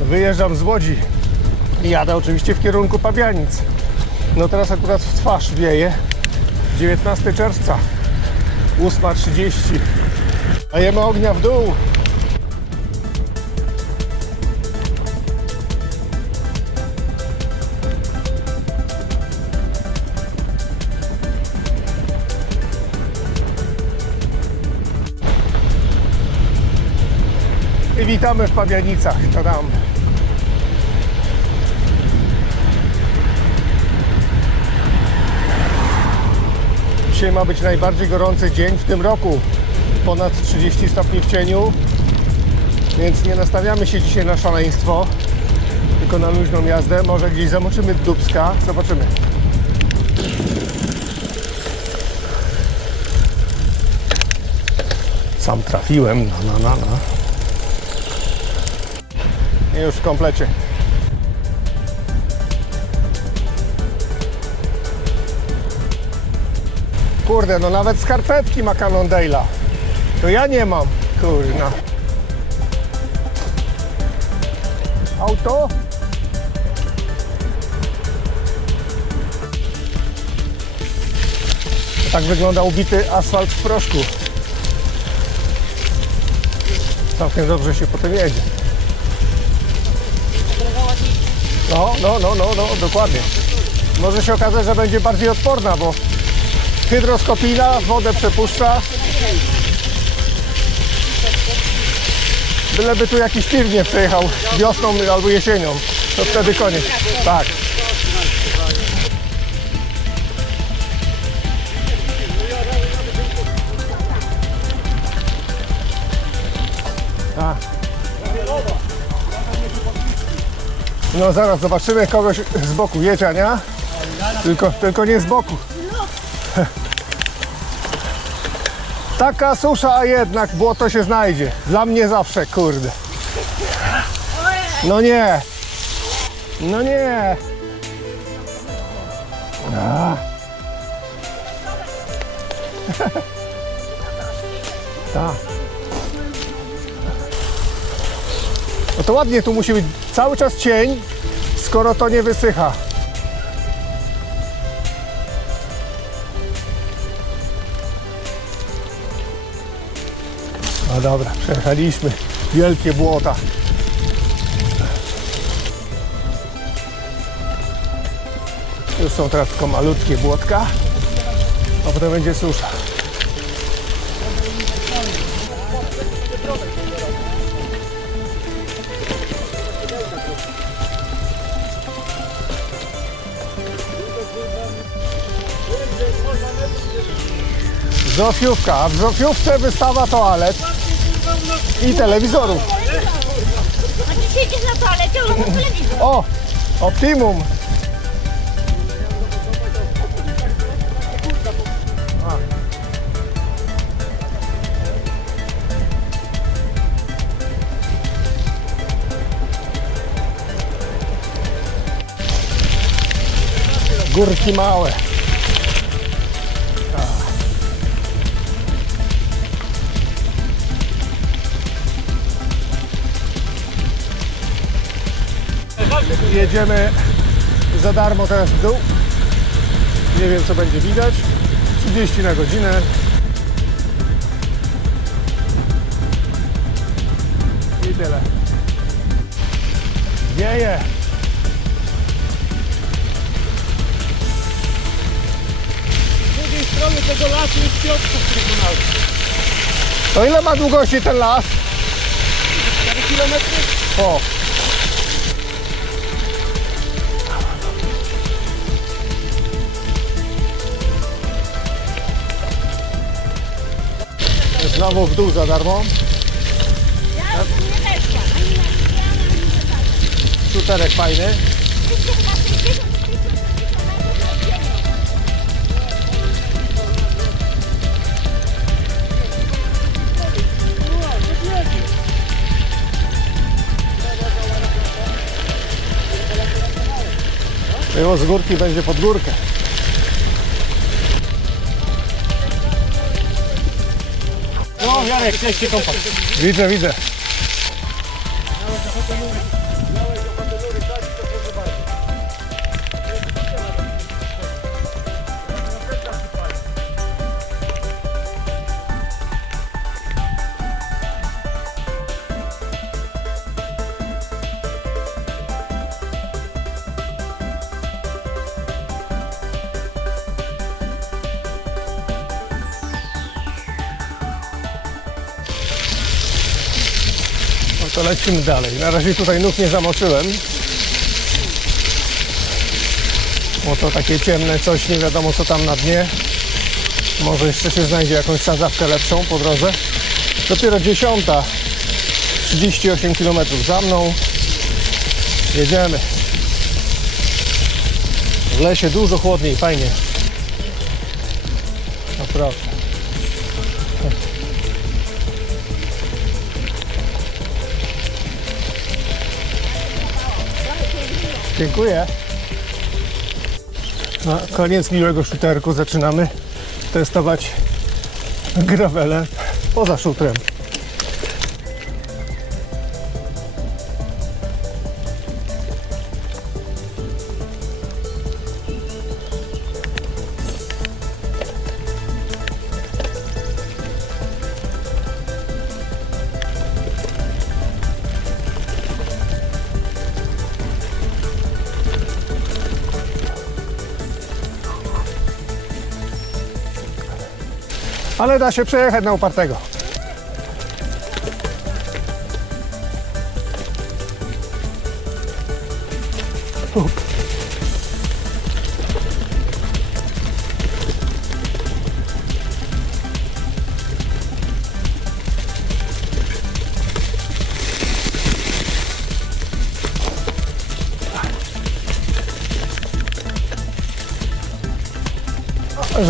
Wyjeżdżam z Łodzi i jadę oczywiście w kierunku Pabianic. No teraz akurat w twarz wieje. 19 czerwca, 8.30. Dajemy ognia w dół. I witamy w Pabianicach. Tadam. Dzisiaj ma być najbardziej gorący dzień w tym roku. Ponad 30 stopni w cieniu. Więc nie nastawiamy się dzisiaj na szaleństwo, tylko na luźną jazdę. Może gdzieś zamoczymy Dubska. Zobaczymy. Sam trafiłem. No, no, no, no. Już w komplecie. Kurde, no nawet skarpetki ma Cannondale'a. To ja nie mam. Kurna. Auto? Tak wygląda ubity asfalt w proszku. Całkiem dobrze się potem jedzie. No, no, no, no, no, dokładnie. Może się okazać, że będzie bardziej odporna, bo hydroskopijna, wodę przepuszcza. Byleby tu jakiś tir nie przejechał wiosną albo jesienią, to wtedy koniec. Tak. No zaraz zobaczymy kogoś z boku. Jedź Ania. Tylko, tylko nie z boku. Taka susza, a jednak błoto się znajdzie. Dla mnie zawsze, kurde. No nie. No nie. A. Tak. No to ładnie, tu musi być cały czas cień, skoro to nie wysycha. No dobra, przejechaliśmy wielkie błota. Już są teraz tylko malutkie błotka, a potem będzie susza. Zofiówka, a w Zofiówce wystawa toalet i telewizorów. A ty siedzisz na toalecie, oglądasz telewizor. O, Optimum. Górki małe. Jedziemy za darmo teraz w dół. Nie wiem co będzie widać. 30 na godzinę. I tyle. Wieje. Z drugiej strony tego lasu jest Piotrków Trybunału. To ile ma długości ten las? 4 km. O. Znowu w dół za darmo. Ja tu nie weszłam, ani na. Szuterek fajny. Wszyscy chyba 60, 30, 40 Było z górki będzie pod górkę. Jarek, jak się kąpać. Widzę, widzę. To lecimy dalej. Na razie tutaj nóg nie zamoczyłem. Bo to takie ciemne coś, nie wiadomo co tam na dnie. Może jeszcze się znajdzie jakąś sadzawkę lepszą po drodze. Dopiero dziesiąta. 38 km za mną. Jedziemy. W lesie dużo chłodniej, fajnie. Naprawdę. Dziękuję. Na koniec miłego szuterku zaczynamy testować gravele poza szutrem. Ale da się przejechać na upartego. Up.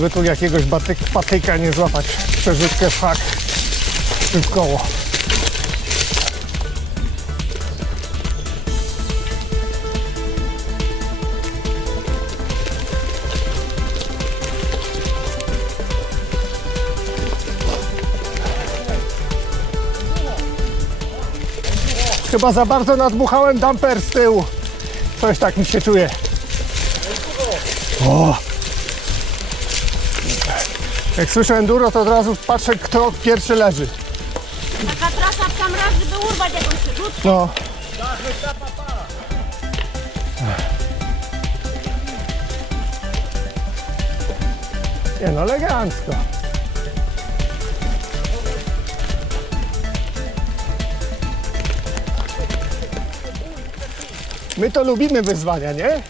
Żeby tu jakiegoś batyk, patyka nie złapać przerzutkę czy w koło. Chyba za bardzo nadmuchałem damper z tyłu. Coś tak mi się czuje. O! Jak słyszę enduro, to od razu patrzę, kto pierwszy leży. Taka trasa w sam raz, żeby urwać jakąś rzutkę. No. Nie no, elegancko. My to lubimy wyzwania, nie?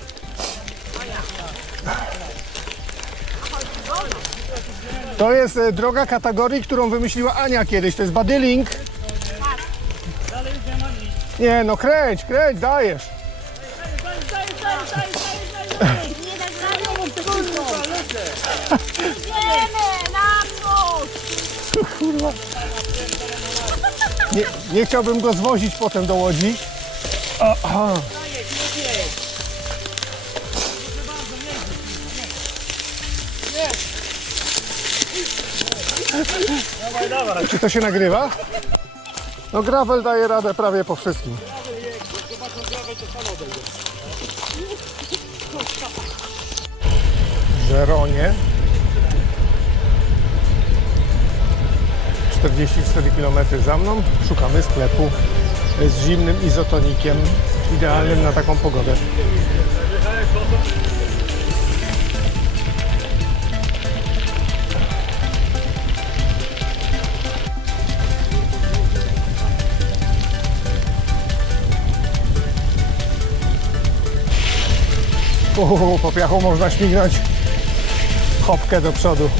To jest e, droga kategorii, którą wymyśliła Ania kiedyś. To jest bodyling. Nie no, kręć, kręć, dajesz. Nie most! Nie, nie chciałbym go zwozić potem do Łodzi. Aha. Czy to się nagrywa? No gravel daje radę prawie po wszystkim. Zeronie. 44 km za mną. Szukamy sklepu z zimnym izotonikiem, idealnym na taką pogodę. Uhu, po piachu można śmignąć hopkę do przodu.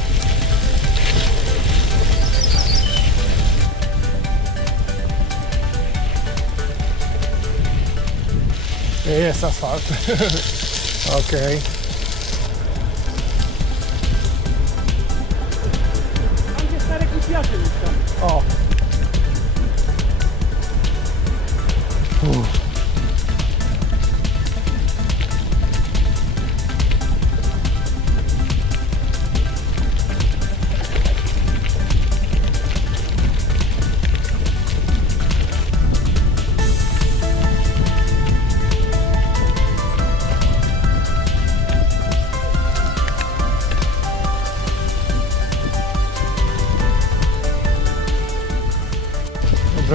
Jest asfalt. Okej. Tam gdzie stare kwiaty już tam. O. Uff.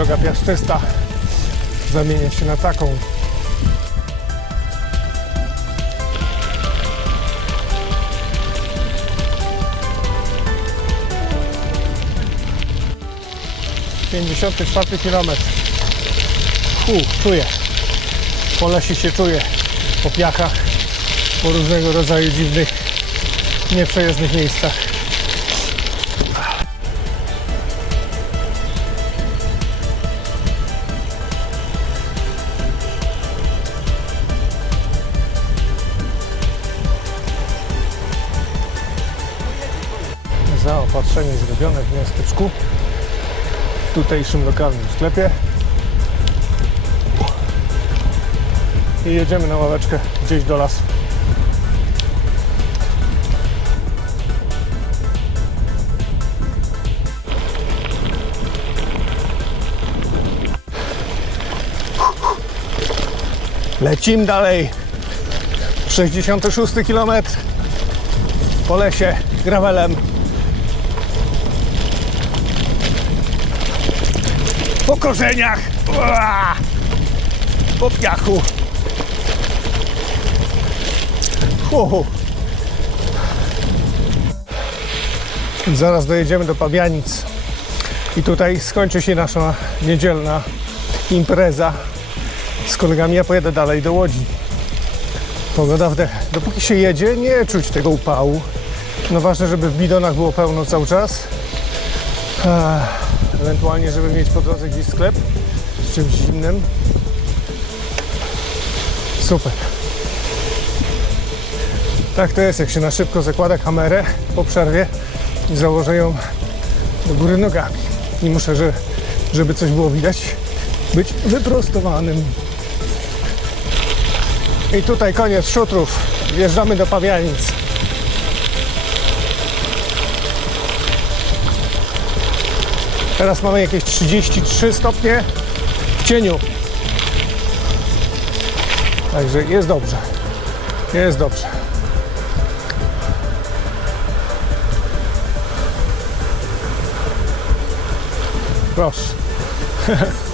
Droga piaszczysta zamienia się na taką. Pięćdziesiąty czwarty kilometr. Fu, czuję. Po lesie się czuję. Po piachach, po różnego rodzaju dziwnych, nieprzejezdnych miejscach. Zaopatrzenie zrobione w miasteczku, w tutejszym lokalnym sklepie. I jedziemy na ławeczkę gdzieś do lasu. Lecim dalej. 66 km po lesie gravelem. Po korzeniach. Ua! Po piachu. Hu. Zaraz dojedziemy do Pabianic. I tutaj skończy się nasza niedzielna impreza z kolegami. Ja pojadę dalej do Łodzi. Pogoda w dech. Dopóki się jedzie, nie czuć tego upału. No ważne, żeby w bidonach było pełno cały czas. Ech, ewentualnie, żeby mieć po drodze gdzieś sklep z czymś zimnym. Super. Tak to jest, jak się na szybko zakłada kamerę po przerwie i założę ją do góry nogami. I muszę, że, żeby coś było widać, być wyprostowanym. I tutaj koniec szutrów. Wjeżdżamy do Pawianic. Teraz mamy jakieś 33 stopnie w cieniu. Także jest dobrze. Jest dobrze. Proszę.